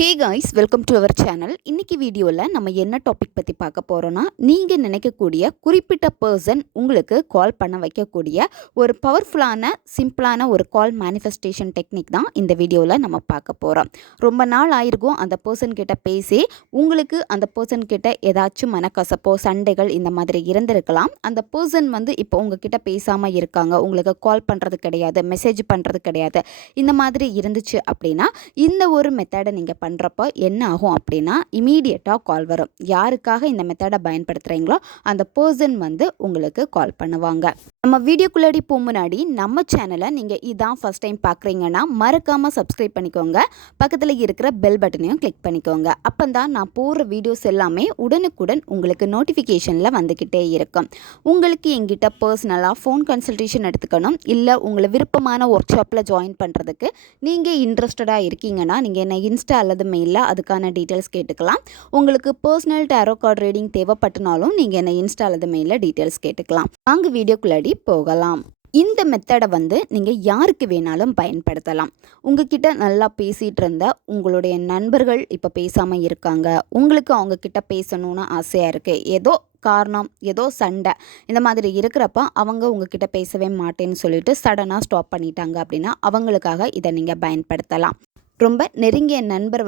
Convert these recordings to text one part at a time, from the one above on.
Hey guys, welcome to our channel. இன்றைக்கி வீடியோவில் நம்ம என்ன டாபிக் பற்றி பார்க்க போகிறோன்னா, நீங்கள் நினைக்கக்கூடிய குறிப்பிட்ட பர்சன் உங்களுக்கு கால் பண்ண வைக்கக்கூடிய ஒரு பவர்ஃபுல்லான சிம்பிளான ஒரு கால் மேனிஃபெஸ்டேஷன் டெக்னிக் தான் இந்த வீடியோவில் நம்ம பார்க்க போகிறோம். ரொம்ப நாள் ஆயிருக்கும் அந்த பர்சன் கிட்ட பேசி, உங்களுக்கு அந்த பர்சன் கிட்ட ஏதாச்சும் மனக்கசப்போ சண்டைகள் இந்த மாதிரி இருந்திருக்கலாம். அந்த பர்சன் இப்போ உங்ககிட்ட பேசாமல் இருக்காங்க, உங்களுக்கு கால் பண்ணுறது கிடையாது, மெசேஜ் பண்ணுறது கிடையாது. இந்த மாதிரி இருந்துச்சு அப்படின்னா இந்த ஒரு மெத்தடை நீங்கள் பண்ணுறப்போ என்ன ஆகும் அப்படின்னா, இமீடியட்டாக கால் வரும். யாருக்காக இந்த மெத்தடை பயன்படுத்துகிறீங்களோ அந்த பர்சன் உங்களுக்கு கால் பண்ணுவாங்க. நம்ம வீடியோக்குள்ளாடி போக முன்னாடி நம்ம சேனலை நீங்கள் இதான் ஃபஸ்ட் டைம் பார்க்குறீங்கன்னா மறக்காமல் சப்ஸ்கிரைப் பண்ணிக்கோங்க. பக்கத்தில் இருக்கிற பெல் பட்டனையும் கிளிக் பண்ணிக்கோங்க. அப்போ தான் நான் போடுற வீடியோஸ் எல்லாமே உடனுக்குடன் உங்களுக்கு நோட்டிஃபிகேஷனில் வந்துக்கிட்டே இருக்கும். உங்களுக்கு எங்கிட்ட பர்சனலாக ஃபோன் கன்சல்டேஷன் எடுத்துக்கணும், இல்லை உங்களை விருப்பமான ஒர்க் ஷாப்பில் ஜாயின் பண்ணுறதுக்கு நீங்கள் இன்ட்ரெஸ்டடாக இருக்கீங்கன்னா நீங்கள் என்ன இன்ஸ்டா அல்லது மெயிலில் அதுக்கான டீட்டெயில்ஸ் கேட்டுக்கலாம். உங்களுக்கு பர்சனல் டேரோ கார்டு ரீடிங் தேவைப்பட்டனாலும் நீங்கள் என்ன இன்ஸ்டா அல்லது மெயிலில் டீட்டெயில்ஸ் கேட்டுக்கலாம். வாங்க வீடியோக்குள்ளாடி போகலாம். இந்த மெத்தடை நீங்கள் யாருக்கு வேணாலும் பயன்படுத்தலாம். உங்ககிட்ட நல்லா பேசிகிட்டு இருந்த உங்களுடைய நண்பர்கள் இப்போ பேசாமல் இருக்காங்க, உங்களுக்கு அவங்கக்கிட்ட பேசணுன்னு ஆசையாக இருக்குது, ஏதோ காரணம் ஏதோ சண்டை இந்த மாதிரி இருக்கிறப்ப அவங்க உங்ககிட்ட பேசவே மாட்டேன்னு சொல்லிட்டு சடனாக ஸ்டாப் பண்ணிட்டாங்க அப்படின்னா அவங்களுக்காக இதை நீங்கள் பயன்படுத்தலாம். ரொம்ப நெருங்கிய நண்பர்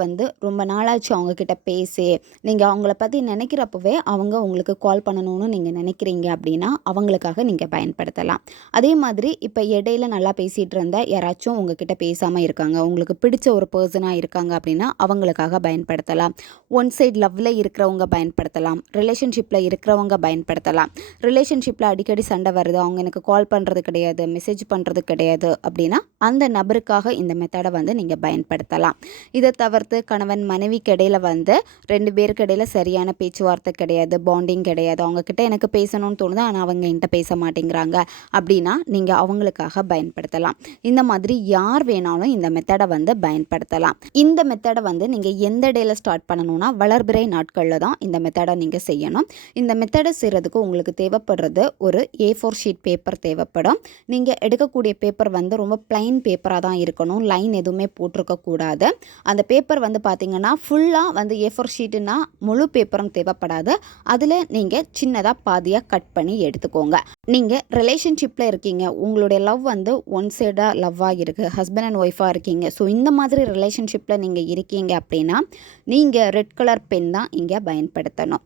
ரொம்ப நாளாச்சு அவங்கக்கிட்ட பேசி, நீங்கள் அவங்கள பற்றி நினைக்கிறப்பவே அவங்க உங்களுக்கு கால் பண்ணணும்னு நீங்கள் நினைக்கிறீங்க அப்படின்னா அவங்களுக்காக நீங்கள் பயன்படுத்தலாம். அதே மாதிரி இப்போ இடையில நல்லா பேசிகிட்டு இருந்த யாராச்சும் உங்ககிட்ட பேசாமல் இருக்காங்க, உங்களுக்கு பிடிச்ச ஒரு பர்சனாக இருக்காங்க அப்படின்னா அவங்களுக்காக பயன்படுத்தலாம். ஒன் சைட் லவ்வில் இருக்கிறவங்க பயன்படுத்தலாம், ரிலேஷன்ஷிப்பில் இருக்கிறவங்க பயன்படுத்தலாம். ரிலேஷன்ஷிப்பில் அடிக்கடி சண்டை வருது, அவங்க எனக்கு கால் பண்ணுறது கிடையாது, மெசேஜ் பண்ணுறது கிடையாது அப்படின்னா அந்த நபருக்காக இந்த மெத்தடை நீங்கள் பயன்படுத்தலாம். இதை தவிர்த்து கணவன் மனைவிக்கு இடையில ரெண்டு பேருக்கு இடையில சரியான பேச்சுவார்த்தை கிடையாது, பாண்டிங் கிடையாது, அவங்கக்கிட்ட எனக்கு பேசணும்னு தோணுது ஆனால் அவங்க என்கிட்ட பேச மாட்டேங்கிறாங்க அப்படின்னா நீங்கள் அவங்களுக்காக பயன்படுத்தலாம். இந்த மாதிரி யார் வேணாலும் இந்த மெத்தடை பயன்படுத்தலாம். இந்த மெத்தடை நீங்கள் எந்த இடையில ஸ்டார்ட் பண்ணணும்னா வளர்பிறை நாட்களில் தான் இந்த மெத்தடை நீங்கள் செய்யணும். இந்த மெத்தடை செய்கிறதுக்கு உங்களுக்கு தேவைப்படுறது ஒரு A4 ஷீட் பேப்பர் தேவைப்படும். நீங்கள் எடுக்கக்கூடிய பேப்பர் ரொம்ப பிளைன் பேப்பராக தான் இருக்கணும், லைன் எதுவுமே போட்டிருக்க கூடாது. அந்த பேப்பர் பார்த்தீங்கன்னா ஃபுல்லாக A4 ஷீட்டுனா முழு பேப்பரும் தேவைப்படாது. அதில் நீங்கள் சின்னதாக பாதியாக கட் பண்ணி எடுத்துக்கோங்க. நீங்கள் ரிலேஷன்ஷிப்பில் இருக்கீங்க, உங்களுடைய லவ் ஒன் சைடாக லவ்வாக இருக்குது, ஹஸ்பண்ட் அண்ட் ஒய்ஃபாக இருக்கீங்க, ஸோ இந்த மாதிரி ரிலேஷன்ஷிப்பில் நீங்கள் இருக்கீங்க அப்படின்னா நீங்கள் ரெட் கலர் பென் தான் இங்கே பயன்படுத்தணும்.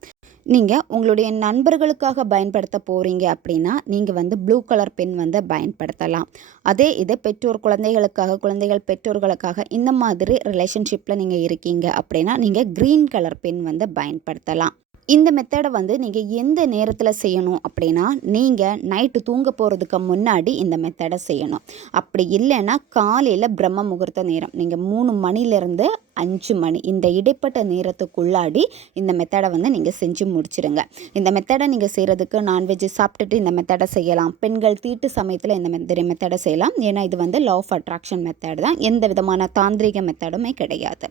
நீங்கள் உங்களுடைய நண்பர்களுக்காக பயன்படுத்த போகிறீங்க அப்படின்னா நீங்கள் ப்ளூ கலர் பென் பயன்படுத்தலாம். அதே இது பெற்றோர் குழந்தைகளுக்காக, குழந்தைகள் பெற்றோர்களுக்காக இந்த மாதிரி ரிலேஷன்ஷிப்பில் நீங்கள் இருக்கீங்க அப்படின்னா நீங்கள் க்ரீன் கலர் பென் பயன்படுத்தலாம். இந்த மெத்தடை நீங்கள் எந்த நேரத்தில் செய்யணும் அப்படின்னா நீங்கள் நைட்டு தூங்க போகிறதுக்கு முன்னாடி இந்த மெத்தடை செய்யணும். அப்படி இல்லைன்னா காலையில் பிரம்ம முகூர்த்த நேரம், நீங்கள் 3 மணிலேருந்து 5 மணி இந்த இடைப்பட்ட நேரத்துக்குள்ளாடி இந்த மெத்தடை நீங்கள் செஞ்சு முடிச்சிடுங்க. இந்த மெத்தடை நீங்கள் செய்கிறதுக்கு நான்வெஜ் சாப்பிட்டுட்டு இந்த மெத்தடை செய்யலாம், பெண்கள் தீட்டு சமயத்தில் இந்த மெத்தடை செய்யலாம். ஏன்னா இது லா ஆஃப் அட்ராக்ஷன் மெத்தட் தான், எந்த விதமான தாந்திரிக மெத்தடுமே கிடையாது.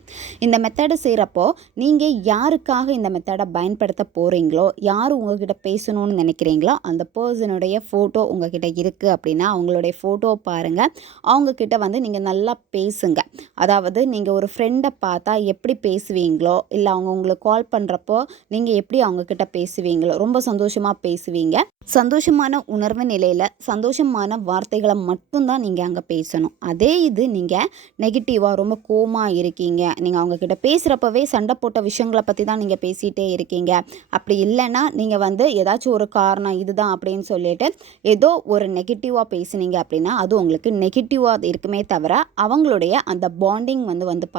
இந்த மெத்தடை செய்கிறப்போ நீங்கள் யாருக்காக இந்த மெத்தடை பயன்படுத்த போகிறீங்களோ, யார் உங்ககிட்ட பேசணும்னு நினைக்கிறீங்களோ அந்த பர்சனுடைய ஃபோட்டோ உங்ககிட்ட இருக்குது அப்படின்னா அவங்களுடைய ஃபோட்டோ பாருங்கள். அவங்கக்கிட்ட நீங்கள் நல்லா பேசுங்க. அதாவது நீங்கள் ஒரு ஃப்ரெண்டை பார்த்தா எப்படி பேசுவீங்களோ, இல்லை அவங்க உங்களுக்கு கால் பண்ணுறப்போ நீங்கள் எப்படி அவங்கக்கிட்ட பேசுவீங்களோ, ரொம்ப சந்தோஷமாக பேசுவீங்க. சந்தோஷமான உணர்வு நிலையில் சந்தோஷமான வார்த்தைகளை மட்டும்தான் நீங்கள் அங்கே பேசணும். அதே இது நீங்கள் நெகட்டிவாக ரொம்ப கோவமாக இருக்கீங்க, நீங்கள் அவங்கக்கிட்ட பேசுகிறப்பவே சண்டை போட்ட விஷயங்களை பற்றி தான் நீங்கள் பேசிகிட்டே இருக்கீங்க, அப்படி இல்லைன்னா நீங்கள் ஏதாச்சும் ஒரு காரணம் இதுதான் அப்படின்னு சொல்லிட்டு ஏதோ ஒரு நெகட்டிவாக பேசுனீங்க அப்படின்னா அது உங்களுக்கு நெகட்டிவாக இருக்குமே தவிர அவங்களுடைய அந்த பாண்டிங்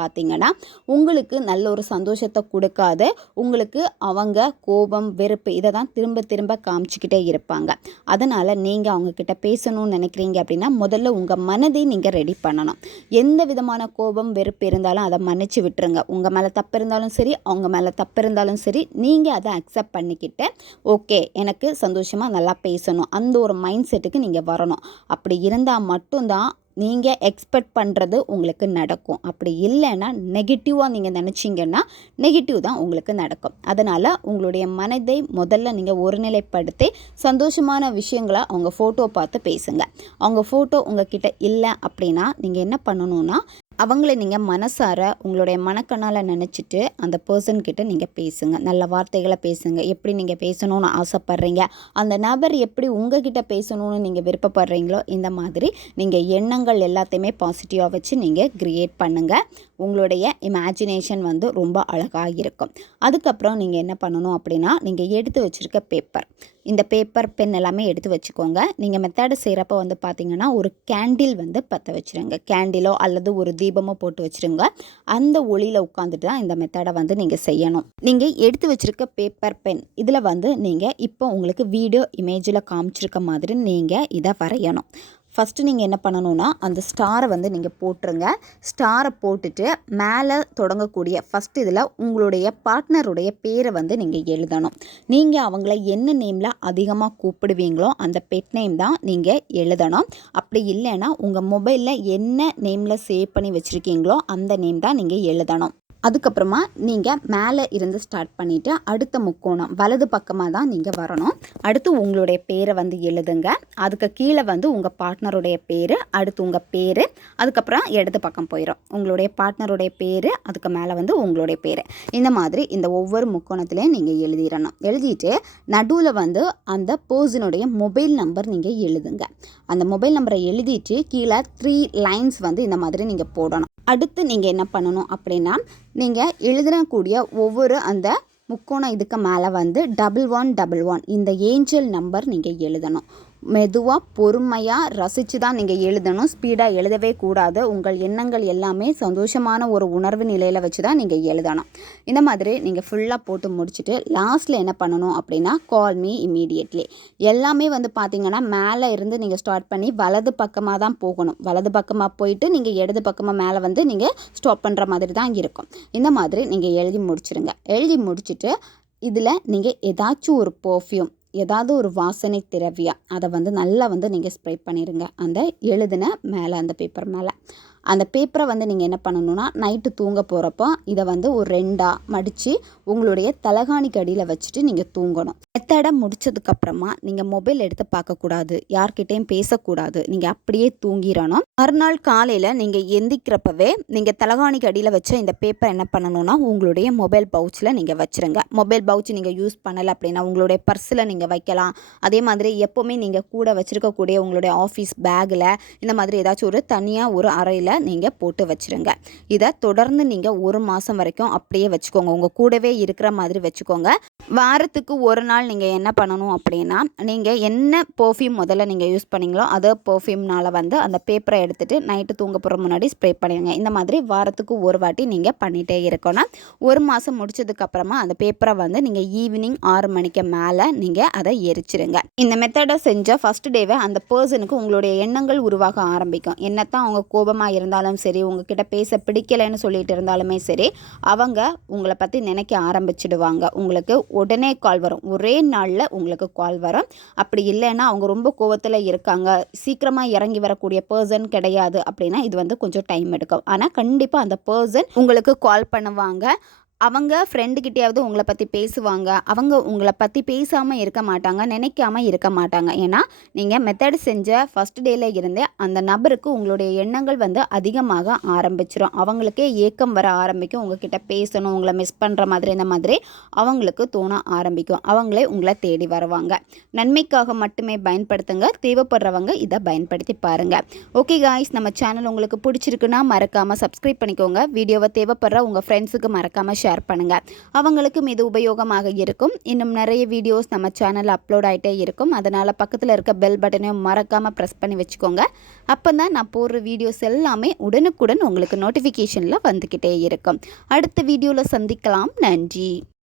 பார்த்தீங்கன்னா உங்களுக்கு நல்ல ஒரு சந்தோஷத்தை கொடுக்காது. உங்களுக்கு அவங்க கோபம், வெறுப்பு இதை தான் திரும்ப திரும்ப காமிச்சிக்கிட்டே இருப்பாங்க. அதனால் நீங்கள் அவங்கக்கிட்ட பேசணும்னு நினைக்கிறீங்க அப்படின்னா முதல்ல உங்கள் மனதை நீங்கள் ரெடி பண்ணணும். எந்த விதமான கோபம், வெறுப்பு இருந்தாலும் அதை மன்னிச்சு விட்டுருங்க. உங்கள் மேலே தப்பு இருந்தாலும் சரி, அவங்க மேலே தப்பு இருந்தாலும் சரி, நீங்கள் அதை அக்செப்ட் பண்ணிக்கிட்டு ஓகே எனக்கு சந்தோஷமாக நல்லா பேசணும் அந்த ஒரு மைண்ட் செட்டுக்கு நீங்கள் வரணும். அப்படி இருந்தால் மட்டும்தான் நீங்கள் எக்ஸ்பெக்ட் பண்ணுறது உங்களுக்கு நடக்கும். அப்படி இல்லைன்னா நெகட்டிவாக நீங்கள் நினச்சிங்கன்னா நெகட்டிவ் தான் உங்களுக்கு நடக்கும். அதனால் உங்களுடைய மனதை முதல்ல நீங்கள் ஒருநிலைப்படுத்தி சந்தோஷமான விஷயங்களை அவங்க ஃபோட்டோ பார்த்து பேசுங்க. அவங்க ஃபோட்டோ உங்ககிட்ட இல்லை அப்படின்னா நீங்கள் என்ன பண்ணணுன்னா அவங்கள நீங்கள் மனசார உங்களுடைய மனக்கண்ணால் நினச்சிட்டு அந்த பர்சன் கிட்ட நீங்கள் பேசுங்க. நல்ல வார்த்தைகளை பேசுங்க. எப்படி நீங்கள் பேசணும்னு ஆசைப்பட்றீங்க, அந்த நபர் எப்படி உங்ககிட்ட பேசணும்னு நீங்கள் விருப்பப்படுறீங்களோ இந்த மாதிரி நீங்கள் எண்ணங்கள் எல்லாத்தையுமே பாசிட்டிவாக வச்சு நீங்கள் க்ரியேட் பண்ணுங்கள். உங்களுடைய இமேஜினேஷன் வந்து ரொம்ப அழகாக இருக்கும். அதுக்கப்புறம் நீங்கள் என்ன பண்ணணும் அப்படின்னா, நீங்கள் எடுத்து வச்சுருக்க பேப்பர், இந்த பேப்பர் பென் எல்லாமே எடுத்து வச்சுக்கோங்க. நீங்கள் மெத்தடு செய்கிறப்ப வந்து பார்த்திங்கன்னா ஒரு கேண்டில் வந்து பற்ற வச்சுருங்க. கேண்டிலோ அல்லது ஒரு தீபமோ போட்டு வச்சுருங்க. அந்த ஒளியில் உட்காந்துட்டு தான் இந்த மெத்தடை வந்து நீங்கள் செய்யணும். நீங்கள் எடுத்து வச்சுருக்க பேப்பர் பென் இதில் வந்து நீங்கள் இப்போ உங்களுக்கு வீடியோ இமேஜில் காமிச்சிருக்க மாதிரி நீங்கள் இதை வரையணும். ஃபஸ்ட்டு நீங்கள் என்ன பண்ணணுன்னா, அந்த ஸ்டாரை வந்து நீங்கள் போட்டுருங்க. ஸ்டாரை போட்டுட்டு மேலே தொடங்கக்கூடிய ஃபஸ்ட்டு இதில் உங்களுடைய பார்ட்னருடைய பேரை வந்து நீங்கள் எழுதணும். நீங்கள் அவங்கள என்ன நேமில் அதிகமாக கூப்பிடுவீங்களோ அந்த பெட் நேம் தான் நீங்கள் எழுதணும். அப்படி இல்லைன்னா உங்கள் மொபைலில் என்ன நேமில் சேவ் பண்ணி வச்சுருக்கீங்களோ அந்த நேம் தான் நீங்கள் எழுதணும். அதுக்கப்புறமா நீங்கள் மேலே இருந்து ஸ்டார்ட் பண்ணிவிட்டு அடுத்த முக்கோணம் வலது பக்கமாக தான் நீங்கள் வரணும். அடுத்து உங்களுடைய பேரை வந்து எழுதுங்க. அதுக்கு கீழே வந்து உங்கள் பார்ட்னருடைய பேர், அடுத்து உங்கள் பேர், அதுக்கப்புறம் இடது பக்கம் போயிடும் உங்களுடைய பார்ட்னருடைய பேர், அதுக்கு மேலே வந்து உங்களுடைய பேர். இந்த மாதிரி இந்த ஒவ்வொரு முக்கோணத்துலேயும் நீங்கள் எழுதிடணும். எழுதிட்டு நடுவில் வந்து அந்த பர்சனுடைய மொபைல் நம்பர் நீங்கள் எழுதுங்க. அந்த மொபைல் நம்பரை எழுதிட்டு கீழே 3 லைன்ஸ் வந்து இந்த மாதிரி நீங்கள் போடணும். அடுத்து நீங்கள் என்ன பண்ணணும் அப்படின்னா, நீங்கள் எழுதக்கூடிய ஒவ்வொரு அந்த முக்கோணம் இதுக்கு மேலே வந்து 1111 இந்த ஏஞ்சல் நம்பர் நீங்கள் எழுதணும். மெதுவாக பொறுமையாக ரசித்து தான் நீங்கள் எழுதணும். ஸ்பீடாக எழுதவே கூடாது. உங்கள் எண்ணங்கள் எல்லாமே சந்தோஷமான ஒரு உணர்வு நிலையில் வச்சு தான் நீங்கள் எழுதணும். இந்த மாதிரி நீங்கள் ஃபுல்லாக போட்டு முடிச்சுட்டு லாஸ்ட்டில் என்ன பண்ணணும் அப்படின்னா, கால் மீ இமீடியட்லி. எல்லாமே வந்து பார்த்திங்கன்னா மேலே இருந்து நீங்கள் ஸ்டார்ட் பண்ணி வலது பக்கமாக தான் போகணும். வலது பக்கமாக போயிட்டு நீங்கள் இடது பக்கமாக மேலே வந்து நீங்கள் ஸ்டாப் பண்ணுற மாதிரி தான் இருக்கும். இந்த மாதிரி நீங்கள் எழுதி முடிச்சிடுங்க. எழுதி முடிச்சுட்டு இதில் நீங்கள் ஏதாச்சும் ஒரு பர்ஃப்யூம், ஏதாவது ஒரு வாசனை திரவியம் அதை வந்து நல்லா வந்து நீங்கள் ஸ்ப்ரே பண்ணிடுங்க அந்த எழுதின மேலே, அந்த பேப்பர் மேலே. அந்த பேப்பரை வந்து நீங்கள் என்ன பண்ணணுன்னா, நைட்டு தூங்க போகிறப்போ இதை வந்து ஒரு 2ஆக மடித்து உங்களுடைய தலகாணிக்கு அடியில் வச்சுட்டு நீங்கள் தூங்கணும். மெத்தடை முடிச்சதுக்கப்புறமா நீங்கள் மொபைல் எடுத்து பார்க்கக்கூடாது, யார்கிட்டையும் பேசக்கூடாது. நீங்கள் அப்படியே தூங்கிடணும். மறுநாள் காலையில் நீங்கள் எந்திக்கிறப்பவே நீங்கள் தலகாணிக்கு அடியில் வச்ச இந்த பேப்பர் என்ன பண்ணணுன்னா, உங்களுடைய மொபைல் பவுச்சில் நீங்கள் வச்சுருங்க. மொபைல் பவுச் நீங்கள் யூஸ் பண்ணலை அப்படின்னா உங்களுடைய பர்ஸில் நீங்கள் வைக்கலாம். அதே மாதிரி எப்போவுமே நீங்கள் கூட வச்சுருக்கக்கூடிய உங்களுடைய ஆஃபீஸ் பேக்கில் இந்த மாதிரி ஏதாச்சும் ஒரு தனியாக ஒரு அறையில் நீங்கள் போட்டு வச்சுருங்க. இதை தொடர்ந்து நீங்கள் 1 மாதம் வரைக்கும் அப்படியே வச்சுக்கோங்க. உங்கள் கூடவே இருக்கிற மாதிரி வச்சுக்கோங்க. வாரத்துக்கு ஒரு நாள் நீங்கள் என்ன பண்ணணும் அப்படின்னா, நீங்கள் என்ன பர்ஃப்யூம் முதல்ல நீங்கள் யூஸ் பண்ணிங்களோ அதே பர்ஃப்யூம்னால் வந்து அந்த பேப்பரை எடுத்துகிட்டு நைட்டு தூங்க போகிற முன்னாடி ஸ்ப்ரே பண்ணிடுங்க. இந்த மாதிரி வாரத்துக்கு ஒரு வாட்டி நீங்கள் பண்ணிகிட்டே இருக்கணும். 1 மாதம் முடிச்சதுக்கப்புறமா அந்த பேப்பரை வந்து நீங்கள் ஈவினிங் 6 மணிக்கு மேலே நீங்கள் அதை எரிச்சிருங்க. இந்த மெத்தடை செஞ்ச ஃபஸ்ட் டேவே அந்த பர்சனுக்கு உங்களுடைய எண்ணங்கள் உருவாக ஆரம்பிக்கும். என்னத்தான் அவங்க கோபமாக இருந்தாலும் சரி, உங்ககிட்ட பேச பிடிக்கலைன்னு சொல்லிட்டு இருந்தாலுமே சரி, அவங்க உங்களை பற்றி நினைக்க ஆரம்பிச்சிடுவாங்க. உங்களுக்கு உடனே கால் வரும். ஒரே நாளில் உங்களுக்கு கால் வரும். அப்படி இல்லைன்னா அவங்க ரொம்ப கோவத்தில் இருக்காங்க, சீக்கிரமாக இறங்கி வரக்கூடிய பர்சன் கிடையாது அப்படின்னா இது வந்து கொஞ்சம் டைம் எடுக்கும். ஆனால் கண்டிப்பாக அந்த பர்சன் உங்களுக்கு கால் பண்ணுவாங்க. அவங்க ஃப்ரெண்டுக்கிட்டேயாவது உங்களை பற்றி பேசுவாங்க. அவங்க உங்களை பற்றி பேசாமல் இருக்க மாட்டாங்க, நினைக்காமல் இருக்க மாட்டாங்க. ஏன்னா நீங்கள் மெத்தட் செஞ்ச ஃபஸ்ட் டேயில் இருந்தே அந்த நபருக்கு உங்களுடைய எண்ணங்கள் வந்து அதிகமாக ஆரம்பிச்சிடும். அவங்களுக்கே ஏக்கம் வர ஆரம்பிக்கும். உங்ககிட்ட பேசணும், உங்களை மிஸ் பண்ணுற மாதிரி இந்த மாதிரி அவங்களுக்கு தோண ஆரம்பிக்கும். அவங்களே உங்களை தேடி வருவாங்க. நன்மைக்காக மட்டுமே பயன்படுத்துங்க. தேவைப்படுறவங்க இதை பயன்படுத்தி பாருங்கள். ஓகே காய்ஸ், நம்ம சேனல் உங்களுக்கு பிடிச்சிருக்குன்னா மறக்காமல் சப்ஸ்கிரைப் பண்ணிக்கோங்க. வீடியோவை தேவைப்படுற உங்கள் ஃப்ரெண்ட்ஸுக்கு மறக்காமல் ஷேர் பண்ணுங்கள். அவங்களுக்கும் இது உபயோகமாக இருக்கும். இன்னும் நிறைய வீடியோஸ் நம்ம சேனலில் அப்லோட் ஆகிட்டே இருக்கும். அதனால் பக்கத்தில் இருக்க பெல் பட்டனையும் மறக்காமல் ப்ரெஸ் பண்ணி வச்சுக்கோங்க. அப்போ தான் நான் போடுற வீடியோஸ் எல்லாமே உடனுக்குடன் உங்களுக்கு நோட்டிஃபிகேஷனில் வந்துக்கிட்டே இருக்கும். அடுத்த வீடியோவில் சந்திக்கலாம். நன்றி.